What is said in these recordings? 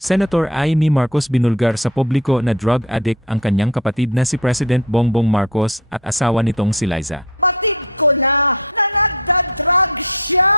Senator Amy Marcos binulgar sa publiko na drug addict ang kanyang kapatid na si President Bongbong Marcos at asawa nitong si Liza. Batid ko na nagda-drug siya.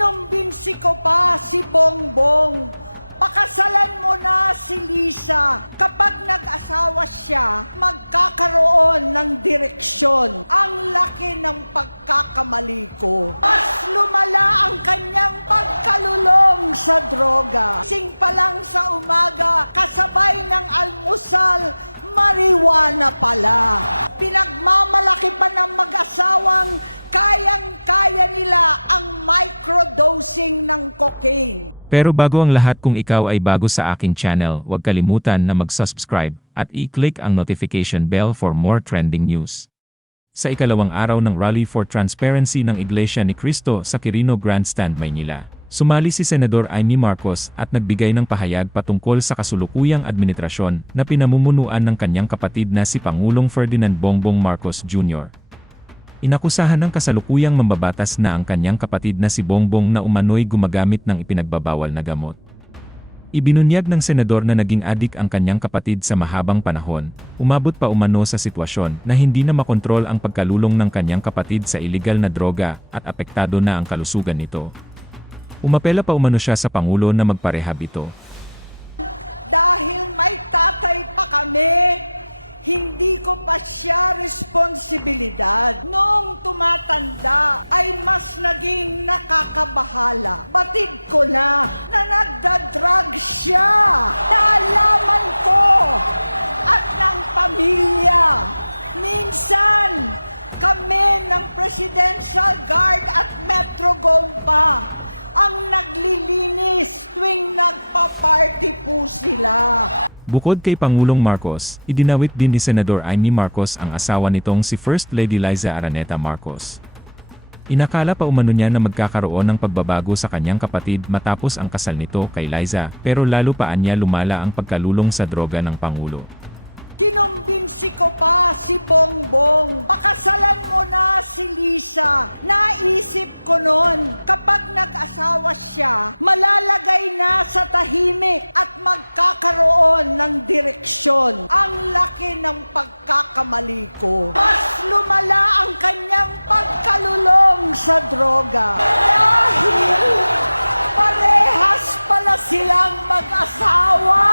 Nung binsi ko pa si Bongbong, pakasalan mo na si Lisa. Kapag nag-asawa siya, magkakaroon ng direksyon. Ang laki ng pagkakamali ko. Mas lumala ang kanyang pagkalulong sa droga. Sing pa lang sa umaga, kasabay ng almusal, marijuana pala. Pinagmamalaki pa ng mag-asawang kayang-kaya nila ang microdosing ng cocaine. Pero bago ang lahat, kung ikaw ay bago sa aking channel, huwag kalimutan na mag-subscribe at i-click ang notification bell for more trending news. Sa ikalawang araw ng Rally for Transparency ng Iglesia ni Cristo sa Quirino Grandstand, Maynila, sumali si Senador Amy Marcos at nagbigay ng pahayag patungkol sa kasulukuyang administrasyon na pinamumunuan ng kanyang kapatid na si Pangulong Ferdinand Bongbong Marcos Jr. Inakusahan ng kasalukuyang mambabatas na ang kanyang kapatid na si Bongbong na umano'y gumagamit ng ipinagbabawal na gamot. Ibinunyag ng senador na naging adik ang kanyang kapatid sa mahabang panahon, umabot pa umano sa sitwasyon na hindi na makontrol ang pagkalulong ng kanyang kapatid sa iligal na droga at apektado na ang kalusugan nito. Umapela pa umano siya sa Pangulo na magparehab ito. Dahil may tatay pa kami, hindi ko pa siya responsibilidad. Noong tumatanda ay mas naging nakakabahala. Batid ko na nagda-drug siya. Naalaman ko at ng pamilya. Minsan kami ng Presidential Guard at Metro Gompa ang naglilinis tuwing nagpa-party po sila. Bukod kay Pangulong Marcos, idinawit din ni Senador Amy Marcos ang asawa nitong si First Lady Liza Araneta Marcos. Inakala pa umano niya na magkakaroon ng pagbabago sa kanyang kapatid matapos ang kasal nito kay Liza, pero lalo pa anya lumala ang pagkalulong sa droga ng Pangulo. Kinumbinsi ko pa si Bongbong. Pakasalan mo na si Lisa. Naisip ko noon, kapag nag-asawa siya, malalagay na sa tahimik at magkakaroon ng direksyon. Ang laki ng pagkakamali ko. Mas lumala ang kanyang pagkalulong sa droga. Dahil parehas pala silang mag-asawa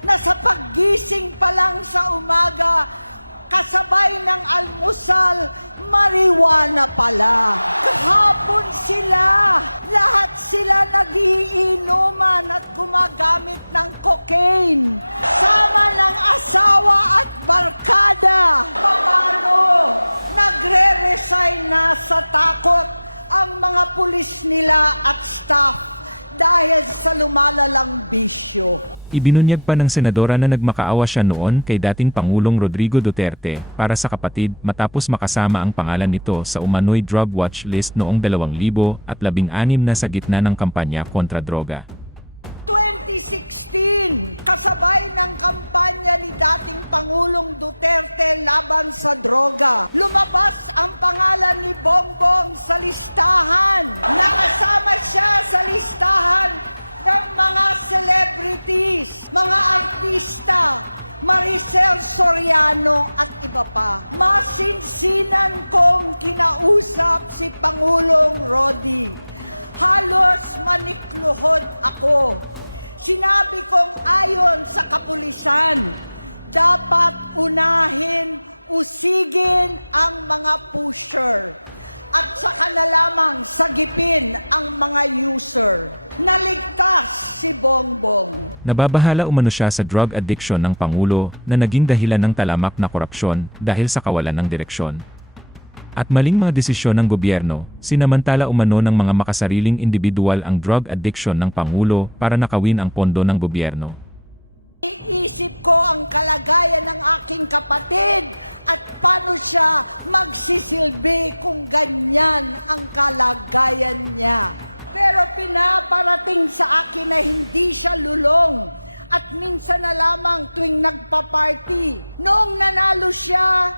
na sa paggising pa lang sa umaga, kasabay ng almusal, marijuana pala. Kahapon sila, lahat sila nagiinuman at gumagamit ng cocaine. Sama ng asawa at barkada. Paano? Nagre-resign na sa takot ang mga pulis nila at staff dahil sa lumalalang bisyo. Ibinunyag pa ng senadora na nagmakaawa siya noon kay dating Pangulong Rodrigo Duterte para sa kapatid matapos makasama ang pangalan nito sa umano'y drug watch list noong 2016 na sa gitna ng kampanya kontra droga. 2016, kasabay ng kampanya ni dating Pangulong Duterte laban sa droga, lumabas ang pangalan ni Bongbong sa listahan. Nakasama siya sa listahan ng mga celebrities, mga artista, Maricel Soriano at iba pa. Masinsinan kong kinausap si Pangulong Rodi. Halos manikluhod ako. Sinabi kong ayon sa kapulisan, dapat unahin, usigin ang mga pusher at saka na lamang sagipin ang mga user. Naligtas si Bongbong. Nababahala umano siya sa drug addiction ng Pangulo na naging dahilan ng talamak na korupsyon dahil sa kawalan ng direksyon. At maling mga desisyon ng gobyerno, sinamantala umano ng mga makasariling individual ang drug addiction ng Pangulo para nakawin ang pondo ng gobyerno. Iisip ko ang kalagayan ng aking kapatid at paano siya magsisilbi kung ganyan ang kalagayan niya. Pero pinaparating sa akin na hindi siya lulong at minsan na lamang tuwing nagpa-party. Noong nanalo siya,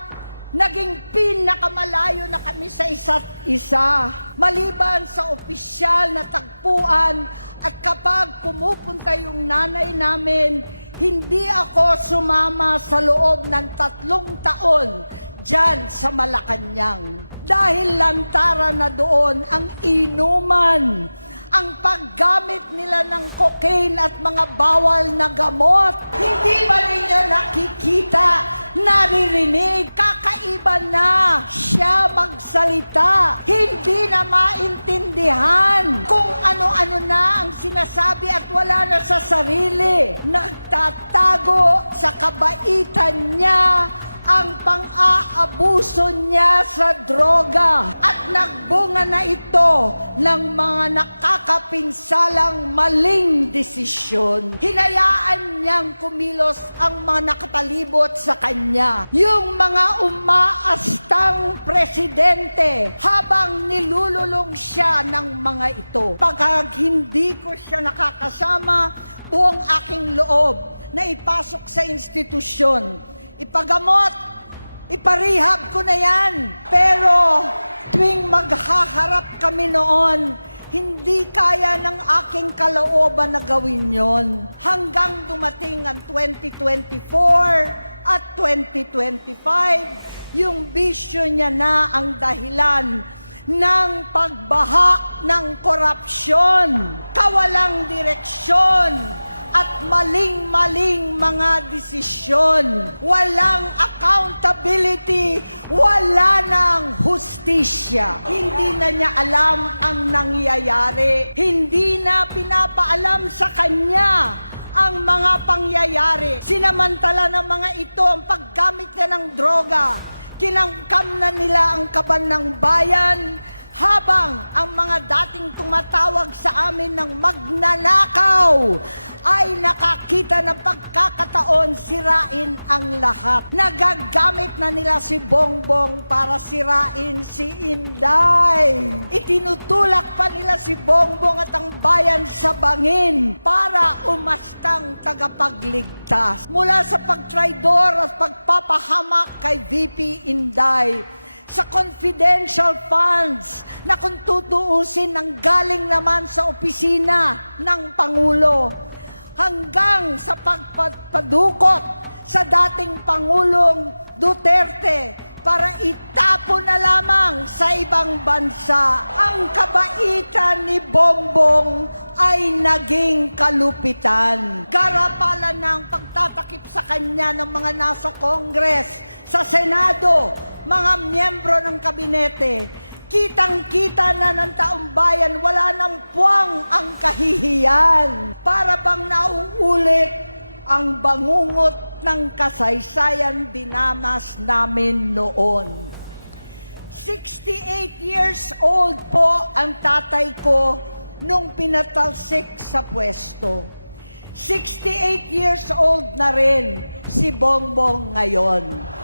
naging pinakamalayo na kami sa isa't isa. Maliban sa opisyal na tagpuan At kapag pumupunta yung nanay namin, hindi ako sumama sa loob ng 3 taon dyan sa Malacanang. Dahil lantaran na doon ang inuman, ang paggamit nila ng cocaine at mga bawal na gamot. Hindi ba ninyo nakikita, naririnig, kakaiba na siya magsalita. Hindi na maintindihan kung ano-ano na ang sinasabi at wala na sa sarili. Nagtatago sa kabaitan niya ang pang-aabuso niya sa droga at nagbunga na ito ng mga nakakapinsalang maling desisyon. Hinayaan niyang kumilos ang mga nakatalibot sa kanya. Yung mga umaastang presidente habang nilululong siya ng mga ito. Pagka hindi ko siya nakakasama, buong aking loob na ipasok sa institusyon. Ipagamot, iparehab ko na yan. Pero tuwing maghaharap kami noon, hindi kaya ng aking kalooban na gawin yon. Hanggang dumating ang 2024 at 2025, yung bisyo niya na ang dahilan ng pagbaha ng korupsyon, kawalang direksyon, at maling-maling mga desisyon. Walang accountability, wala ng hustisya. Hindi na niya alam ang nangyayari. Hindi na pinapaalam sa kanya ang mga pangyayari. Sinamantala ng mga ito ang paggamit niya ng droga. Kinangkam na nila ang kaban ng bayan, habang ang mga dating tumatawag sa amin ng magnanakaw ay nakakita ng pagkakataon sirain ang lahat. Nagagamit na nila si Bongbong para sirain si Inday. Itinutulak pa nila si Bongbong at ang bayan sa bangin para umastang tagapagligtas. Mula sa pagtraidor at pagpapahamak kay VP Inday, sa confidential funds na kung tutuusin ang galing naman sa opisina ng Pangulo, hanggang sa pagpadukot sa dating Pangulong Duterte para itapon na lamang sa ibang bansa. Ang kabaitan ni Bongbong ay naging kalupitan. Garapalan ng pagtatakip sa kanya ng mga nasa Congress, sa Senado, mga miyembro ng kabinete. Kitang-kita na ng taong bayan, wala nang puwang ang kahihiyan. Para bang nauulit ang bangungot ng kasaysayan dinamas namin noon. 68 years old po ang tatay ko nung pinatalsik sa pwesto. 68 years old na rin si Bongbong ngayon.